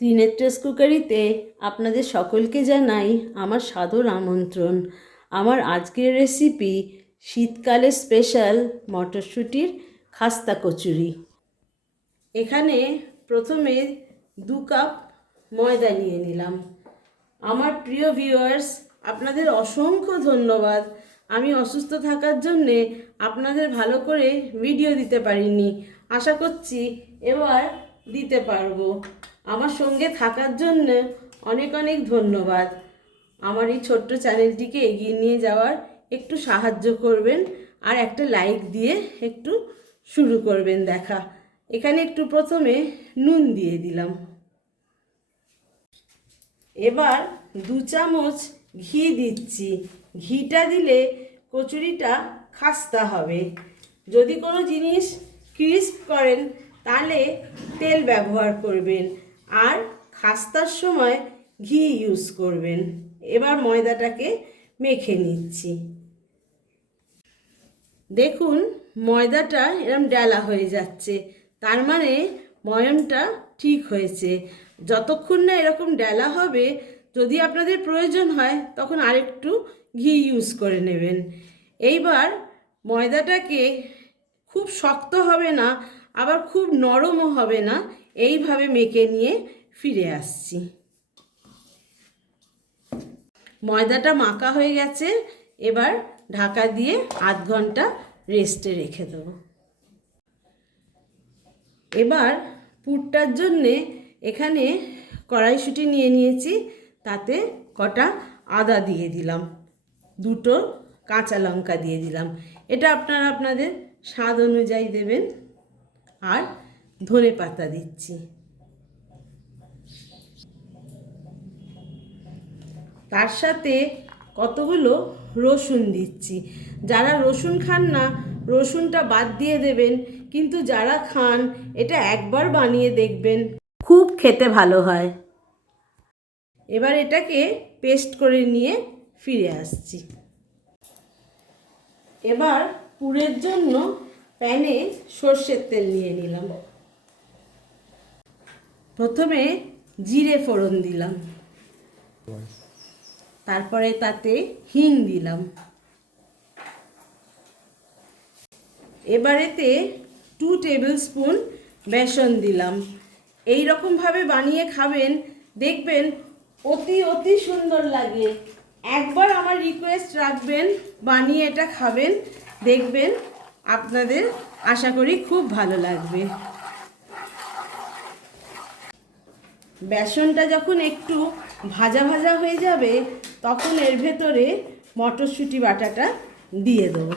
ত্রিনেত্রাস কুকারিতে আপনাদের সকলকে জানাই আমার সাদর আমন্ত্রণ। আমার আজকের রেসিপি শীতকালের স্পেশাল মটরশুঁটির খাস্তা কচুরি। এখানে প্রথমে 2 কাপ ময়দা নিয়ে নিলাম। আমার প্রিয় ভিউয়ার্স, আপনাদের অসংখ্য ধন্যবাদ। আমি অসুস্থ থাকার জন্যে আপনাদের ভালো করে ভিডিও দিতে পারিনি। আশা করছি এবার দিতে পারবো। আমার সঙ্গে থাকার জন্য অনেক অনেক ধন্যবাদ। আমার এই ছোট্ট চ্যানেলটিকে এগিয়ে নিয়ে যাওয়ার একটু সাহায্য করবেন আর একটা লাইক দিয়ে একটু শুরু করবেন দেখা। এখানে একটু প্রথমে নুন দিয়ে দিলাম। এবার 2 চামচ ঘি দিচ্ছি। ঘিটা দিলে কচুরিটা খাস্তা হবে। যদি কোনো জিনিস ক্রিস্প করেন তাহলে তেল ব্যবহার করবেন, আর খাস্তার সময় ঘি ইউজ করবেন। এবার ময়দাটাকে মেখে নিচ্ছি। দেখুন ময়দাটা এরম ডালা হয়ে যাচ্ছে, তার মানে ময়মটা ঠিক হয়েছে। যতক্ষণ না এরকম ডালা হবে, যদি আপনাদের প্রয়োজন হয় তখন আরেকটু ঘি ইউজ করে নেবেন। এইবার ময়দাটাকে খুব শক্ত হবে না, আবার খুব নরমও হবে না, এইভাবে মেখে নিয়ে ফিরে আসছি। ময়দাটা মাখা হয়ে গেছে, এবার ঢাকা দিয়ে আধ ঘন্টা রেস্টে রেখে দেবো। এবার পুরটার জন্যে এখানে কড়াইশুঁটি নিয়ে নিয়েছি, তাতে কটা আদা দিয়ে দিলাম, 2টো কাঁচা লঙ্কা দিয়ে দিলাম। এটা আপনারা আপনাদের স্বাদ অনুযায়ী দেবেন। আর ধনে পাতা দিচ্ছি। তার সাথে কতগুলো রসুন দিচ্ছি। যারা রসুন খান না, রসুনটা বাদ দিয়ে দেবেন, কিন্তু যারা খান এটা একবার বানিয়ে দেখবেন, খুব খেতে ভালো হয়। এবার এটাকে পেস্ট করে নিয়ে ফিরে আসছি। এবার পুরের জন্য প্যানে সর্ষের তেল নিয়ে নিলাম। প্রথমে জিরে ফোড়ন দিলাম, তারপরে তাতে হিং দিলাম। এবারেতে 2 টেবিল স্পুন বেসন দিলাম। এই রকমভাবে বানিয়ে খাবেন, দেখবেন অতি সুন্দর লাগে। একবার আমার রিকোয়েস্ট রাখবেন, বানিয়ে এটা খাবেন, দেখবেন আপনাদের আশা করি খুব ভালো লাগবে। বেসনটা যখন একটু ভাজা ভাজা হয়ে যাবে, তখন এর ভেতরে মটরশুঁটি বাটাটা দিয়ে দেবো।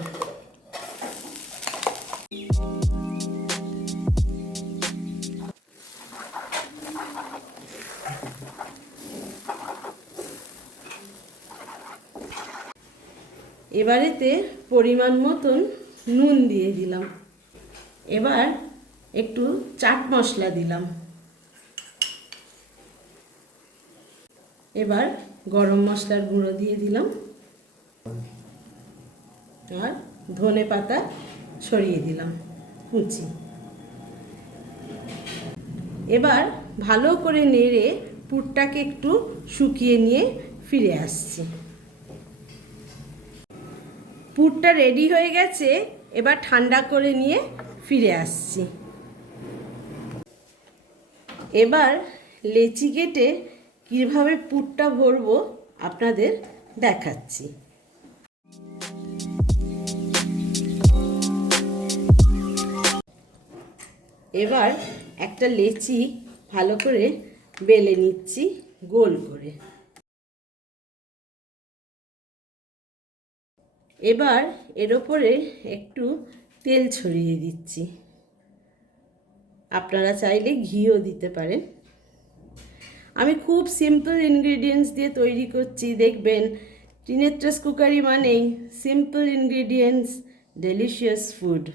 এবারেতে পরিমাণ মতন নুন দিয়ে দিলাম। এবার একটু চাট মশলা দিলাম। এবার গরম মশলার গুঁড়ো দিয়ে দিলাম, আর ধনে পাতা ছড়িয়ে দিলাম কুচি। এবার ভালো করে নেড়ে পুরটাকে একটু শুকিয়ে নিয়ে ফিরে আসছি। পুরটা রেডি হয়ে গেছে, এবার ঠান্ডা করে নিয়ে ফিরে আসছি। এবার লেচি কেটে কীভাবে পুরটা ভরবো আপনাদের দেখাচ্ছি। এবার একটা লেচি ভালো করে বেলে নিচ্ছি গোল করে। এবার এর ওপরে একটু তেল ছড়িয়ে দিচ্ছি। আপনারা চাইলে ঘিও দিতে পারেন। আমি খুব সিম্পল ইনগ্রিডিয়েন্টস দিয়ে তৈরি করছি, দেখবেন ত্রিনেত্রাস কুকারি মানেই সিম্পল ইনগ্রিডিয়েন্টস, ডেলিশিয়াস ফুড।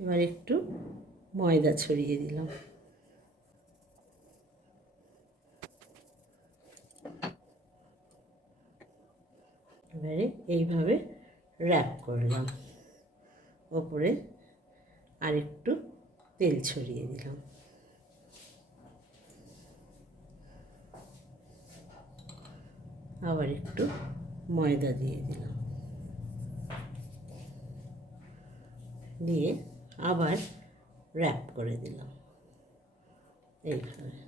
এবার একটু ময়দা ছড়িয়ে দিলাম। এবারে এইভাবে র্যাপ করলাম, ওপরে আর একটু তেল ছড়িয়ে দিলাম। আবার একটু ময়দা দিয়ে দিলাম, দিয়ে আবার র্যাপ করে দিলাম এইভাবে।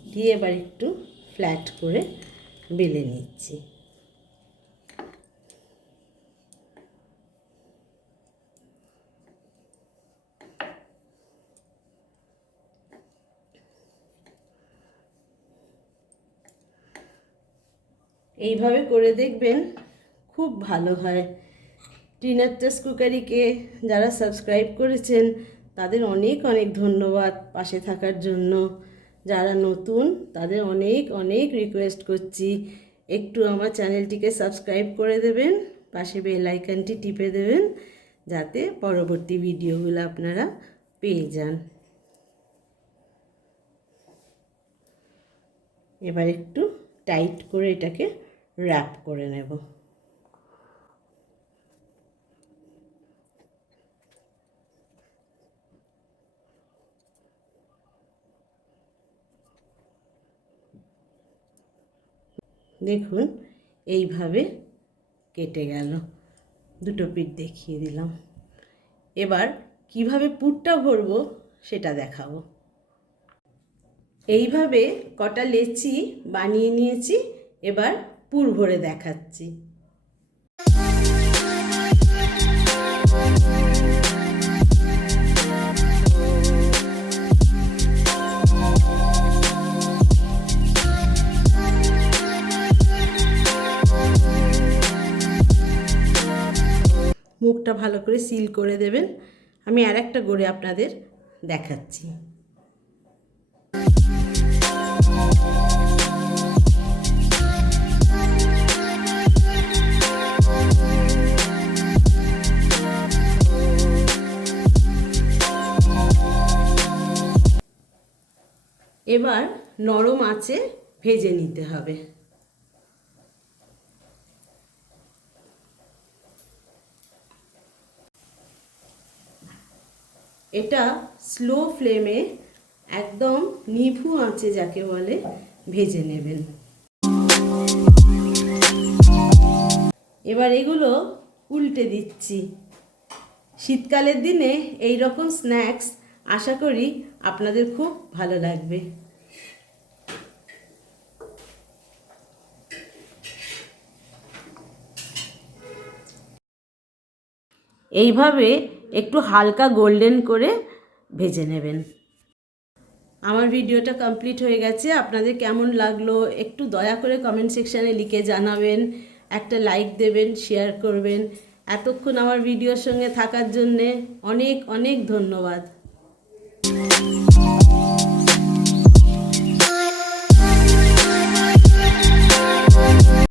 দিয়ে এবার একটু ফ্ল্যাট করে বেলে নিচ্ছি। এইভাবে করে দেখবেন, খুব ভালো হয়। টিনাট্টাস কুকারিকে যারা সাবস্ক্রাইব করেছেন তাদের অনেক অনেক ধন্যবাদ পাশে থাকার জন্য। যারা নতুন তাদের অনেক অনেক রিকোয়েস্ট করছি, একটু আমার চ্যানেলটিকে সাবস্ক্রাইব করে দেবেন, পাশে বেল আইকনটি টিপে দেবেন, যাতে পরবর্তী ভিডিওগুলো আপনারা পেয়ে যান। এবার একটু টাইট করে এটাকে র্যাপ করে নেব। দেখুন এইভাবে কেটে গেল, দুটো পিঠ দেখিয়ে দিলাম। এবার কিভাবে পুরটা ভরবো সেটা দেখাবো। এইভাবে কটা লেচি বানিয়ে নিয়েছি, এবার পুর ভরে দেখাচ্ছি। মুখটা ভালো করে সিল করে দেবেন। আমি আর একটা গড়ে আপনাদের দেখাচ্ছি। এবার নরম আঁচে ভেজে নিতে হবে। এটা স্লো ফ্লেমে একদম নিভু আঁচে যাকে বলে ভেজে নেবেন। এবার এগুলো উল্টে দিচ্ছি। শীতকালের দিনে এই রকম স্ন্যাক্স আশা করি আপনাদের খুব ভালো লাগবে। এইভাবে একটু হালকা গোল্ডেন করে ভেজে নেবেন। আমার ভিডিওটা কমপ্লিট হয়ে গেছে। আপনাদের কেমন লাগলো একটু দয়া করে কমেন্ট সেকশানে লিখে জানাবেন, একটা লাইক দেবেন, শেয়ার করবেন। এতক্ষণ আমার ভিডিওর সঙ্গে থাকার জন্যে অনেক অনেক ধন্যবাদ।